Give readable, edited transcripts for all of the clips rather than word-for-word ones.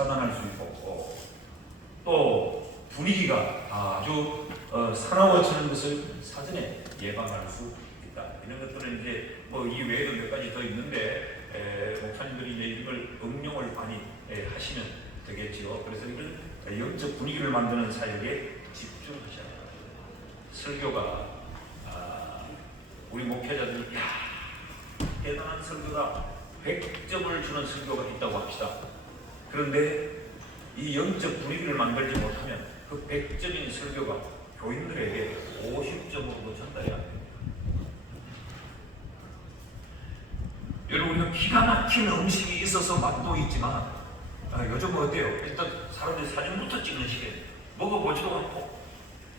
차단할 수 있고 또 분위기가 아주 사나워지는 것을 사전에 예방할 수 있다. 이런 것들은 이제 뭐 이 외에도 몇 가지 더 있는데 목사님들이 이제 이걸 응용을 많이 하시면 되겠지요. 그래서 이런 영적 분위기를 만드는 사역에 집중하셔야 합니다. 설교가 우리 목회자들이 대단한 설교다 100점을 주는 설교가 있다고 합시다. 그런데 이 영적 분위기를 만들지 못하면 그 100점인 설교가 교인들에게 50점으로 전달해야 됩니다. 여러분, 기가 막힌 음식이 있어서 맛도 있지만 요즘은 어때요? 일단 사람들이 사진부터 찍는 시대, 먹어보지도 않고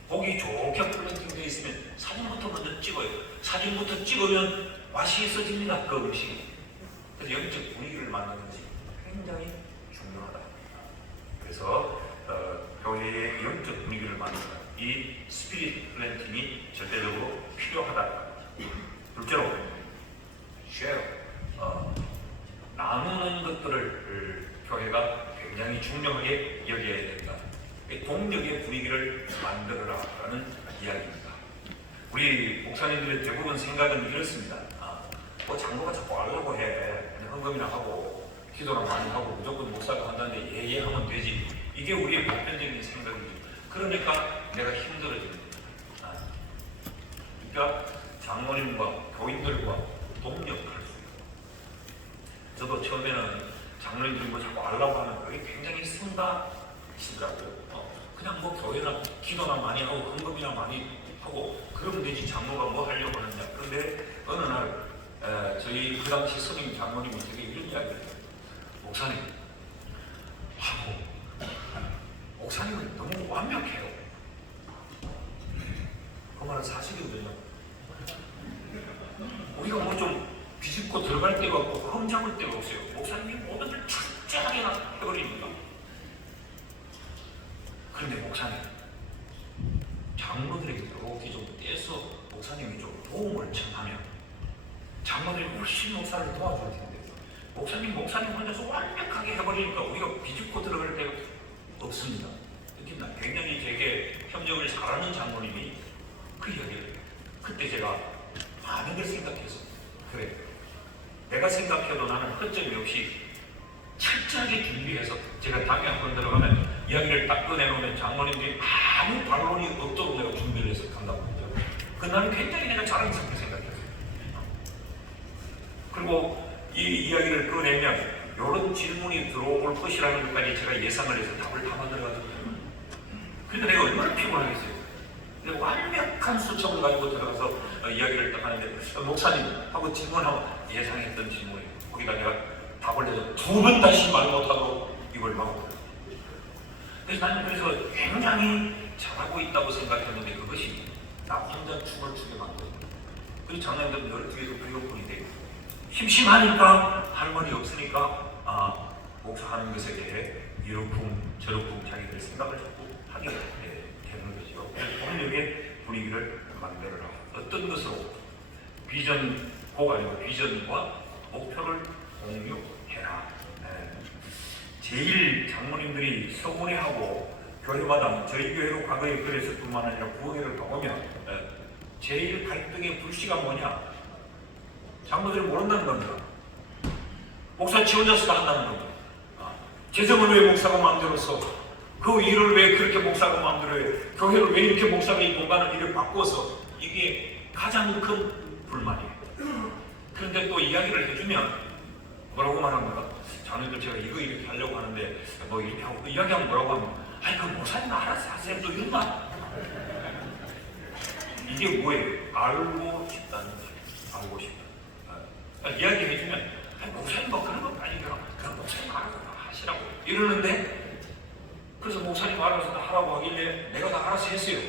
고기 좋게 플레이팅되어 있으면 사진부터 먼저 찍어요. 사진부터 찍으면 맛이 있어집니다. 그 음식이. 그래서 영적 분위기를 만드는 것이 굉장히 중요하다. 그래서 교회의 영적 분위기를 만드는 이 스피릿 플랜팅이 절대적으로 필요하다. 둘째로 쉐어, 나누는 것들을 교회가 굉장히 중요하게 여겨야 된다. 동력의 분위기를 만들어라라는 이야기입니다. 우리 목사님들의 대부분 생각은 이렇습니다. 뭐 장로가 자꾸 하려고 해. 그냥 헌금이나 하고 기도나 많이 하고 무조건 목사가 한다는데 예하면 되지. 이게 우리의 보편적인 생각이죠. 그러니까 내가 힘들어집니다. 그러니까 장로님과 교인들과 동력할 수 있고, 저도 처음에는 장로님들이 뭐 자꾸 하려고 하면 그게 굉장히 생각이시더라고요. 그냥 뭐 교회나 기도나 많이 하고 헌금이나 많이 하고 그러면 되지 장로가 뭐 하려고 하느냐. 그런데 어느 날 저희 그 당시 선임 장로님이 되게 이런 이야기를 해요. 목사님, 목사님은 너무 완벽해요. 그 말은 사실이거든요. 우리가 뭐 좀 비집고 들어갈 때가 없고 흠 잡을 때가 없어요. 목사님이 모든 걸 철저하게 해버립니다. 그런데 목사님, 장로들에게 이렇게 좀 떼서 목사님이 좀 도움을 청하면 장로들이 훨씬 목사를 도와줄 텐데 목사님 혼자서 완벽하게 해버리니까 우리가 비집고 들어갈 데가 없습니다. 특히나 굉장히 되게 협력을 잘하는 장로님이 그 이야기를, 그때 제가 많은 걸 생각해서, 그래, 내가 생각해도 나는 허점이 없이 철저하게 준비해서, 제가 당에 한 번 들어가면 이야기를 딱 꺼내놓으면 장로님들이 아무 반론이 없도록 내가 준비를 해서 간다고 했죠. 그날은 굉장히 내가 자랑스럽게 생각했어요. 그리고 이 이야기를 꺼내면 이런 질문이 들어올 것이라는 것까지 제가 예상을 해서 답을 다 만들어가지고, 그러니까 내가 얼마나 피곤하겠어요. 근데 완벽한 수첩을 가지고 들어가서 이야기를 딱 하는데, 목사님 하고 질문하고 예상했던 질문이, 거기다 내가 답을 내서 2번 다시 말 못하도록 입을 막고, 그래서 나는 그래서 굉장히 잘하고 있다고 생각했는데 그것이 나 혼자 춤을 추게 만들어요. 그리고 장로님들 늘 뒤에서 불교꾼이 돼요. 심심하니까 할 말이 없으니까 목사하는 것에 대해 이러쿵 저러쿵 자기들 생각을 자꾸 하게 되는 거죠. 동력의 분위기를 만들어라. 어떤 것으로? 비전고가 아니고 비전과 목표를 공유해라. 제일 장로님들이 서운해하고, 교회마다 저희 교회로 과거에 그랬을 뿐만 아니라 구원회를 가보면 제일 갈등의 불씨가 뭐냐? 장로들이 모른다는 겁니다. 목사 지 혼자서 한다는 겁니다. 재정을 왜 목사가 마음대로 써? 그 일을 왜 그렇게 목사가 마음대로 해? 교회를 왜 이렇게 목사가 이 공간을 이렇게 바꿔서? 이게 가장 큰 불만이에요. 그런데 또 이야기를 해주면 뭐라고 말합니까? 자네들 제가 이거 이렇게 하려고 하는데 뭐 이렇게 하고 이야기하면 뭐라고 하면, 아니 그 목사님 알아서 하세요. 또 이런 말. 이게 뭐예요? 알고 싶다는 거예요. 알고 싶다. 이야기해주면, 아니 목사님 뭐 그런 건 아니라 그냥 목사님 알아서 다 하시라고 이러는데, 그래서 목사님 알아서 다 하라고 하길래 내가 다 알아서 했어요.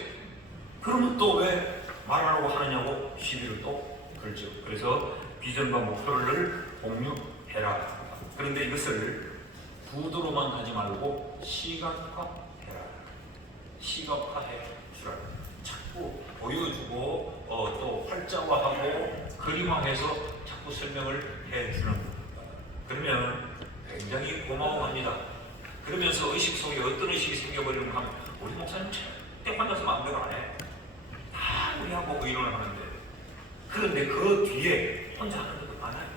그러면 또 왜 말하라고 하느냐고 시비를 또 걸죠. 그래서 비전과 목표를 공유해라. 그런데 이것을 구두로만 하지 말고 시각화해라. 시각화해 주라. 자꾸 보여주고 또 활자화하고 그림화해서 자꾸 설명을 해주는 겁니다. 그러면 굉장히 고마워합니다. 의식 속에 어떤 의식이 생겨버리면 하면 우리 목사님 절대 혼자서 마음대로 안 해. 다 우리하고 의논을 하는데, 그런데 그 뒤에 혼자 하는 것도 많아요.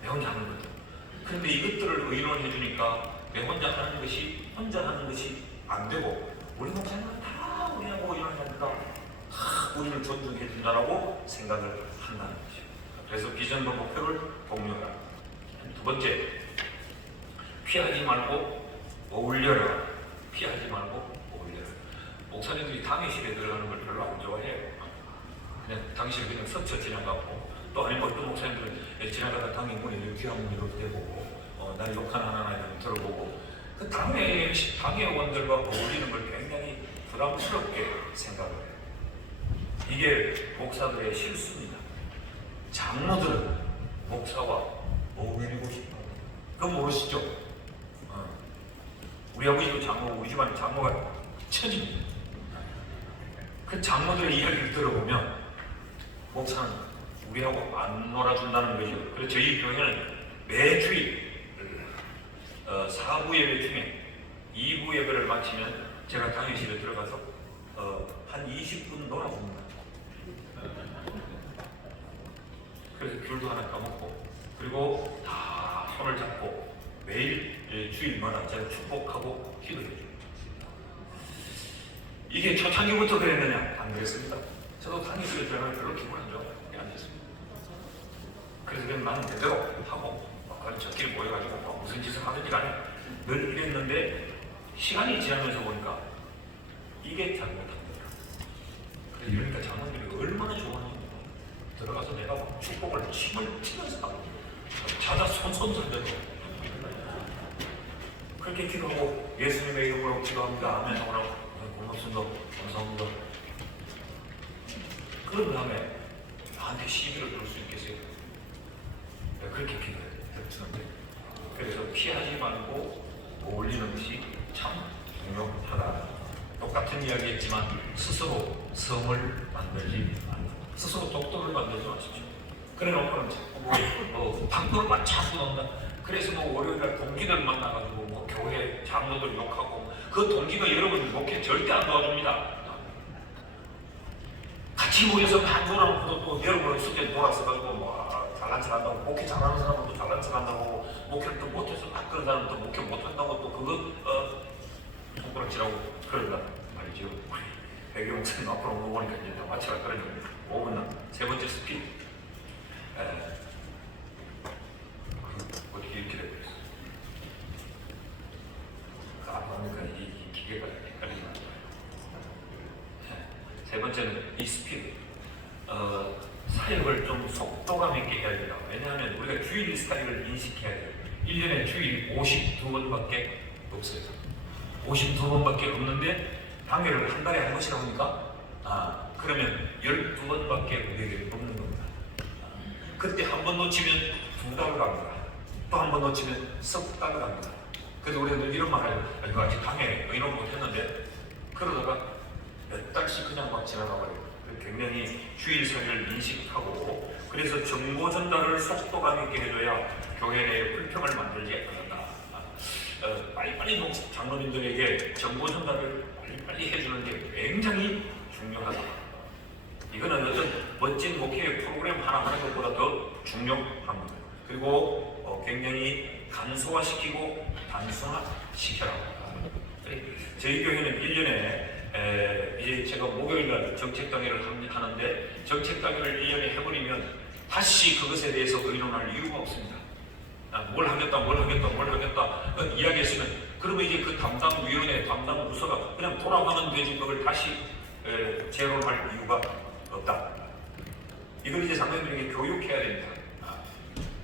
내 혼자 하는 것도. 그런데 이것들을 의논해 주니까 내 혼자 하는 것이 안 되고, 우리 목사님은 다 우리하고 의논하니까 다 우리를 존중해 준다라고 생각을 한다는 거죠. 그래서 비전과 목표를 공유하라. 두 번째, 피하지 말고 어울려라. 피하지 말고 어울려라. 목사님들이 당회실에 들어가는 걸 별로 안 좋아해요. 그냥 당시에 그냥 스쳐 지나가고, 또 아니면 어떤 목사님들은 지나가다 당회 문에 귀한 문으로 대고 날 욕하는 하나님 들어보고, 그 당회원들과 어울리는 걸 굉장히 부담스럽게 생각을 해요. 이게 목사들의 실수입니다. 장로들은 목사와 어울리고 싶어. 그건 모르시죠? 우리 아버지도 장로고 우리 집안에 장로가 천입니다. 그 장로들의 이야기를 들어보면 목사는 우리하고 안 놀아준다는 거죠. 그래서 저희 교회는 매주일 4부 예배 중에 2부 예배를 마치면 제가 당회실에 들어가서 한 20분 놀아봅니다. 그래서 귤도 하나 까먹고, 그리고 다 손을 잡고 매일 주일마다 제가 축복하고 기도해줘요. 이게 초창기부터 그랬느냐? 안 그랬습니다. 저도 당회실에 들어가면 별로 기분 안 좋아요. 안 됐습니다. 그래서 그냥 나는 제대로 하고 저끼리 모여가지고 무슨 짓을 하든지 간에 늘 이랬는데, 시간이 지나면서 보니까 이게 잘못합니다. 그러니까 장로들이 얼마나 좋아하는지, 들어가서 내가 축복을 침을 치면서 하고 자다 손손들고 그렇게 기도하고 예수님의 이름으로 기도합니다 하면 하고 고맙습니다, 감사합니다. 그런 다음에 나한테 시비를 들을 수 있겠어요? 그렇게 기도해요. 그래서 피하지 말고 어울리는 것이 참 중요하다. 똑같은 이야기했지만 스스로 성을 만들지 말고, 스스로 독도를 만들지 마십시오. 그래 놓고는 자꾸 방구를 자꾸 넣는다. 그래서 월요일날 동기들 만나가지고 교회 장로들 욕하고, 그 동기가 여러분 목회 절대 안 도와줍니다. 같이 모여서 한조라고 또 여러분 숙제 돌아서가지고 잘난 척한다고, 목회 잘하는 사람은 또 잘난 척한다고, 목회를 또 못해서 그런 사람은 또 목회 못한다고 또 그거 손가락질하고 그런다 말이죠. 배경 목사님 앞으로 물어보니까 이제 다 마치라 그러죠. 5분 세 번째 스피드. 어떻게 이렇게 되고 있어? 보니까 이 기계가 헷갈리나. 세 번째는 이 스피드. 사역을 좀 속도감 있게 해야 된다. 왜냐하면 우리가 주일 스타일을 인식해야 돼요. 1년에 주일 52번밖에 없어요. 52번밖에 없는데 당회를 한 달에 한 번씩 하니까 그러면 12번밖에 우리에게 없는 겁니다. 그때 한 번 놓치면 2달을 갑니다. 또 한 번 놓치면 석 달을 갑니다. 그래서 우리는 이런 말 해요. 이거 아직 당회 의논 못했는데, 그러다가 몇 달씩 그냥 막 지나가 버려요. 굉장히 주일사를 인식하고, 그래서 정보 전달을 속도감 있게 해줘야 교회 내에 불평을 만들지 않는다. 빨리빨리 장로님들에게 정보 전달을 빨리빨리 해주는 게 굉장히 중요하다. 이거는 어떤 멋진 목회 프로그램 하나 하는 것보다 더 중요합니다. 그리고 굉장히 간소화시키고 단순화시켜라. 저희 교회는 1년에 이제 제가 목요일날 정책당회를 하는데, 정책당회를 1년에 해버리면 다시 그것에 대해서 의논할 이유가 없습니다. 뭘 하겠다 이야기했으면, 그러면 이제 그 담당위원회, 담당 부서가 그냥 돌아가면 되지, 그걸 다시 재론할 이유가 없다. 이걸 이제 장로님들에게 교육해야 됩니다.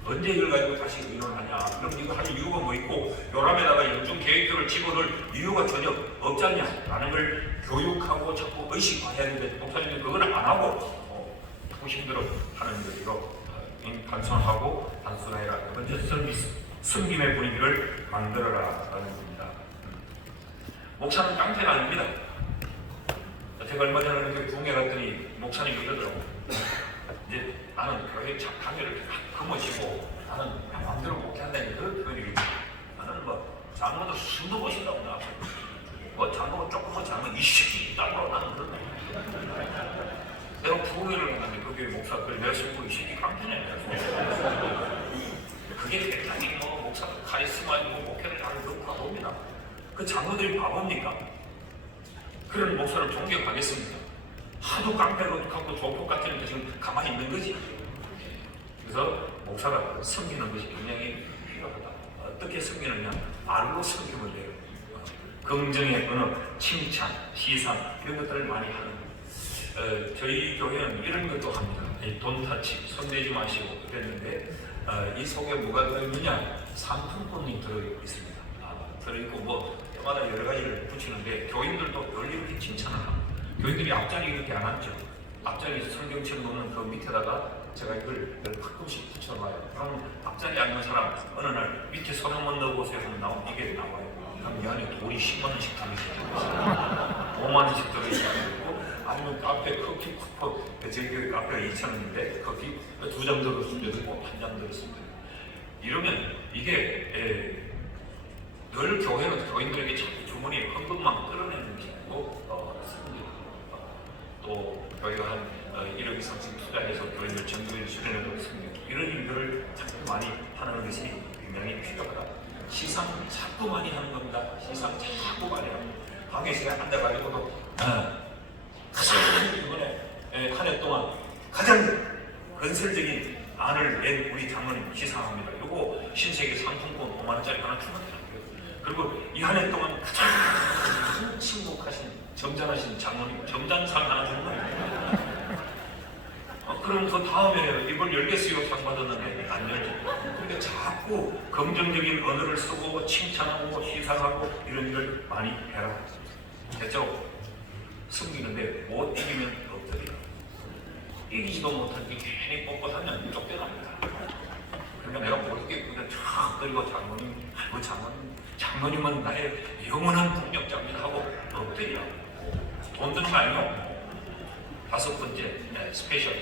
언제 이걸 가지고 다시 의논하냐? 그럼 이거 할 이유가 뭐 있고, 요람에다가 연중 계획표를 집어넣을 이유가 전혀 없잖냐라는 걸 교육하고 자꾸 의식화해야 되는데, 목사님들 그걸 안 하고 힘들어 하는 거죠. 단순하고 단순해라. 먼저 섬김의 분위기를 만들어라 라는 겁니다. 목사는 깡패가 아닙니다. 제가 얼마 전에 이렇게 부흥회 갔더니 목사님이 그러더라고요. 이제 나는 교회 강의를 한 모시고 나는 마음대로 목회한다니 그 얘기지. 나는 장로도 숨도 보신다고 나왔어. 뭐 장로가 조금만 잘못 이 새끼 땅으로 나는 그러네. 내가 부흥회를 갔는데 그 교회 목사 그걸 내가 숨고 이 새끼 깡패네. 그게 대단히 뭐 목사가 카리스마 있고 목회를 잘하는 바보입니다. 그 장로들이 바보입니까? 그런 목사를 존경하겠습니까? 하도 깡패로 갖고 조폭 같은 게 지금 가만히 있는 거지. 그래서 목사가 섬기는 것이 굉장히 필요하다. 어떻게 섬기느냐? 말로 섬기면 돼요. 긍정의 언어, 칭찬, 시상 이런 것들을 많이 하는. 저희 교회는 이런 것도 합니다. 돈 타치, 손대지 마시고 그랬는데 이 속에 뭐가 들어있느냐? 상품권이 들어있습니다. 들어있고 뭐 때마다 여러 가지를 붙이는데 교인들도 늘 이렇게 칭찬을 합니다. 교인들이 앞자리 이렇게 안 앉죠. 앞자리 성경책 놓는 그 밑에다가 제가 이걸 가끔씩 붙여놔요. 그럼 앞자리 앉는 사람 어느 날 밑에 손 한번 넣어보세요 하면 나오면 이게 나와요. 그럼 이 안에 돌이 10만 원씩 들어있어요. 5만 원씩 들어있고 아니면 카페 커피 쿠폰 저희 교회 카페가 2,000원인데 커피 2장 들었으면 되고 1장 들었으면 되고 이러면 이게 늘 교회는 교인들에게 자꾸 주머니에 헌금만 끌어내는 게 아니고 또 교회가 한 1억 이상씩 투자해서 교인들 정교에 수련해도 있습니다. 이런 일들을 자꾸 많이 하는 것이 굉장히 필요하다. 시상 자꾸 많이 하는 겁니다. 시상 자꾸 많이 합니다. 방에서 앉아가지고도 가장 이번에 한 해 동안 가장 건설적인 안을 낸 우리 장로님 시상합니다. 요거 신세계 상품권 5만 원짜리 하나 주면 돼요. 그리고 이 한 해 동안 가장 침묵하신 점잖으신 장로님 점잔상 하나 주는 거예요. 그럼 그 다음에 이걸 열겠어요 상 받았는데 안 열죠. 그러니까 자꾸 긍정적인 언어를 쓰고 칭찬하고 시상하고 이런 일을 많이 해라. 됐죠? 숨기는데 못 이기면 엎드려. 이기지도 못하니 괜히 뻣뻣하면 쫓겨납니다. 그러니까 내가 모르게 그냥 쫙 들고 장모님, 아이고 장모님은 나의 영원한 동력자입니다 하고 엎드려. 돈 드는 거 아니에요? 5번째 스페셜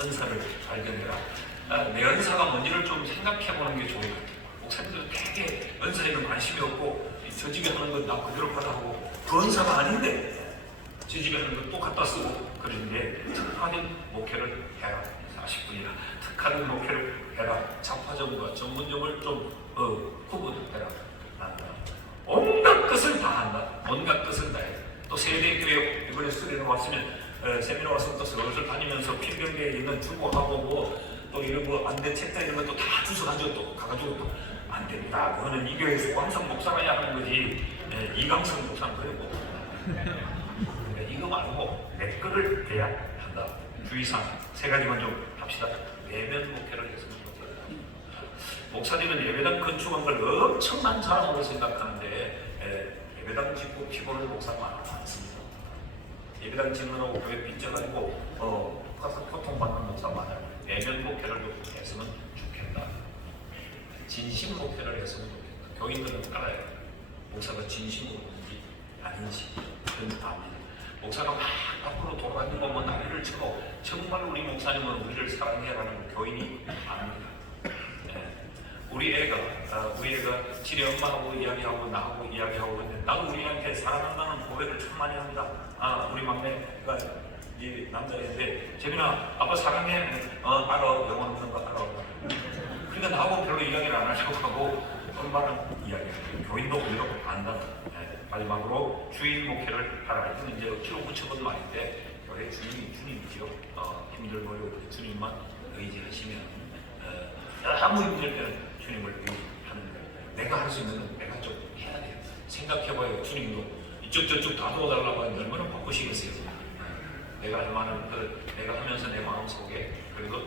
은사를 발견해라. 내 은사가 뭔지를 좀 생각해보는 게 좋을 것 같아요. 목사님들 되게 은사에는 관심이 없고 저 집에 하는 건 나 그대로 받아하고 그 은사가 아닌데 저 집에 하는 건 또 갖다 쓰고 그러는데 특화된 목회를 해라. 40분이나 특화된 목회를 해라. 자파점과 전문점을 좀 구분해라. 온갖 것을 다 한다. 온갖 것을 다 해. 또 세대교육 이번에 스터디에 왔으면 세미나 와서 또 서울을 다니면서 필경대에 있는 주고하고 또 이런 거 안돼 책자 이런 것도 다 주워가지고 또 가가지고 또 안 됩니다. 그거는 이 교회 소강성 목사가 해야 하는 거지 이강성 목사는 그래 못 합니다. 그러니까 이거 말고 내 거를 해야 한다. 주의사항 3가지만 좀 합시다. 내면 목회를 했으면 좋겠다. 목사님은 예배당 건축한 걸 엄청난 사람으로 생각하는데 예배당 짓고 피곤한 목사가 많습니다. 예배당 짓느라고 교회 빚져가지고 가서 고통받는 목사 많아요. 내면 목회를 좀 했으면 좋겠다. 진심 목회를 했으면 좋겠다. 교인들은 알아요. 목사가 진심으로 있는지 아닌지 그건 압니다. 목사가 막 앞으로 돌아다니고 뭐 난리를 치고 정말 우리 목사님은 우리를 사랑해라는 교인이 아닙니다. 우리 애가 지리 엄마하고 이야기하고 나하고 이야기하고 있는데 나도 우리한테 사랑한다는 고백을 참 많이 합니다. 우리 막내가 이 남자인데 재민아 아빠 사랑해. 알아. 영원 없는 거 알아. 그러니까 나하고 별로 이야기를 안 하려고 하고 엄마는 이야기해요. 교인도 우리도 안다. 마지막으로 주인 목회를 하라. 이건 이제 억지로 붙여본 말인데 교회 주님이 주님이죠. 힘들고요. 주님만 의지하시면 아무 힘들 때는 주님을 의지하는 거예요. 내가 할 수 있는 건 내가 좀 해야 돼요. 생각해봐요. 주님도 이쪽 저쪽 다 도와달라고 하는데 얼마나 바쁘시겠어요. 내가 할 만한 그 내가 하면서 내 마음속에 그리고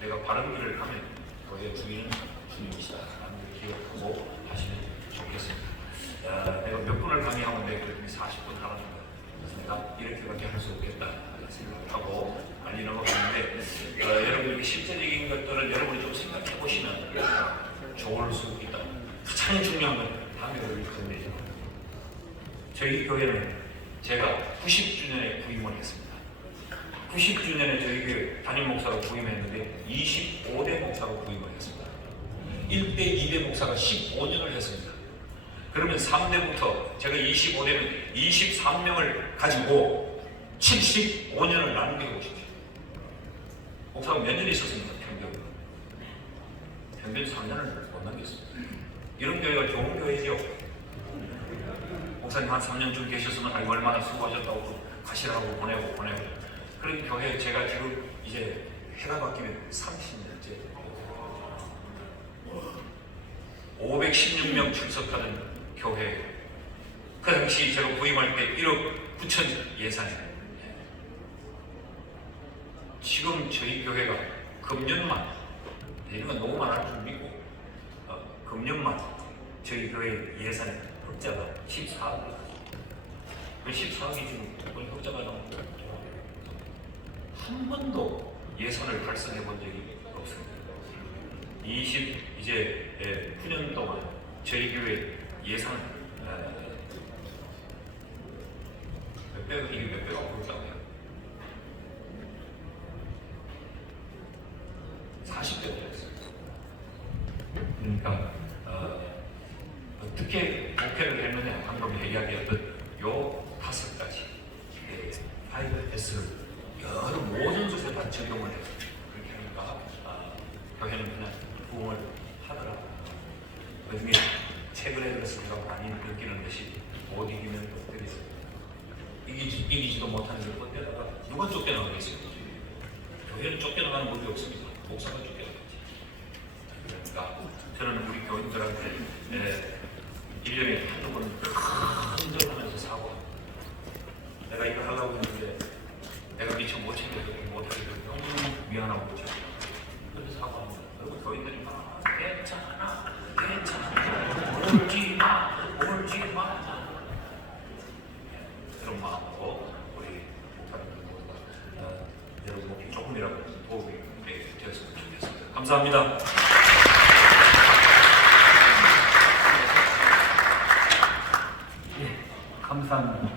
내가 바른 길을 가면 너의 주인은 주님이시다라는 걸 기억하고 하시면 좋겠습니다. 내가 몇 분을 강의하는데 그렇게 40분 하는 거예요. 그래서 내가 이렇게밖에 할 수 없겠다 생각하고 많이 넘어가는데 여러분에게 실제적인 것들을 여러분이 좀 생각해 보시면 좋을 수 있다. 가장 중요한 건 다음에 우리 건네죠. 저희 교회는 제가 90주년에 부임을 했습니다. 90주년에 저희 교회 담임 목사로 부임했는데 25대 목사로 부임을 했습니다. 1대 2대 목사가 15년을 했습니다. 그러면 3대부터 제가 25대면 23명을 가지고 75년을 나누게 해보십시오. 목사가 몇 년 있었습니까? 평균 3년을 못 남겼습니다. 이런 교회가 좋은 교회죠. 목사님 한 3년쯤 계셨으면 아이고 얼마나 수고하셨다고 가시라고 보내고 그런 교회 제가 지금 이제 해가 바뀌면 30년째 516명 출석하는 교회. 그 당시 제가 부임할 때 1억 9천 예산이에요. 지금 저희 교회가 금년만, 이런 건 너무 많을 줄 믿고 금년만 저희 교회 예산 흑자가 14억이에요. 그 14억이 지금 흑자가 나오고 한 번도 예산을 달성해 본 적이 없습니다. 9년 동안 저희 교회 예산 몇백억 그렇다고 해요. 40대 됐어요. 그러니까 어떻게 목회를 했느냐 방금 이야기했던 요 5가지 5S를 여러 모든 것에 다 적용을 해서 그렇게 하니까 교회는 그냥 부흥을 하더라. 그중에 최근에 들어서 제가 많이 느끼는 것이 못 이기면 또 때리죠. 이기지도 못하는 게 뻗대다가 누가 쫓겨나가겠어요? 교회는 쫓겨나가는 법이 없습니다. 목사가 쫓겨나가지. 그러니까 저는 우리 교인들한테 1년에 한두 번 흔들하면서 사고합니다. 내가 이거 하려고 했는데 내가 미처 못 챙겨서 못하게 되면 너무 미안하고 그렇죠. 그래서 사고합니다. 그리고 교인들이 막 괜찮아 울지 마 그런 마음으로 우리 목사님들과 여러분 목이 조금이라도 도움이 되었으면 좋겠습니다. 감사합니다. 감사합니다.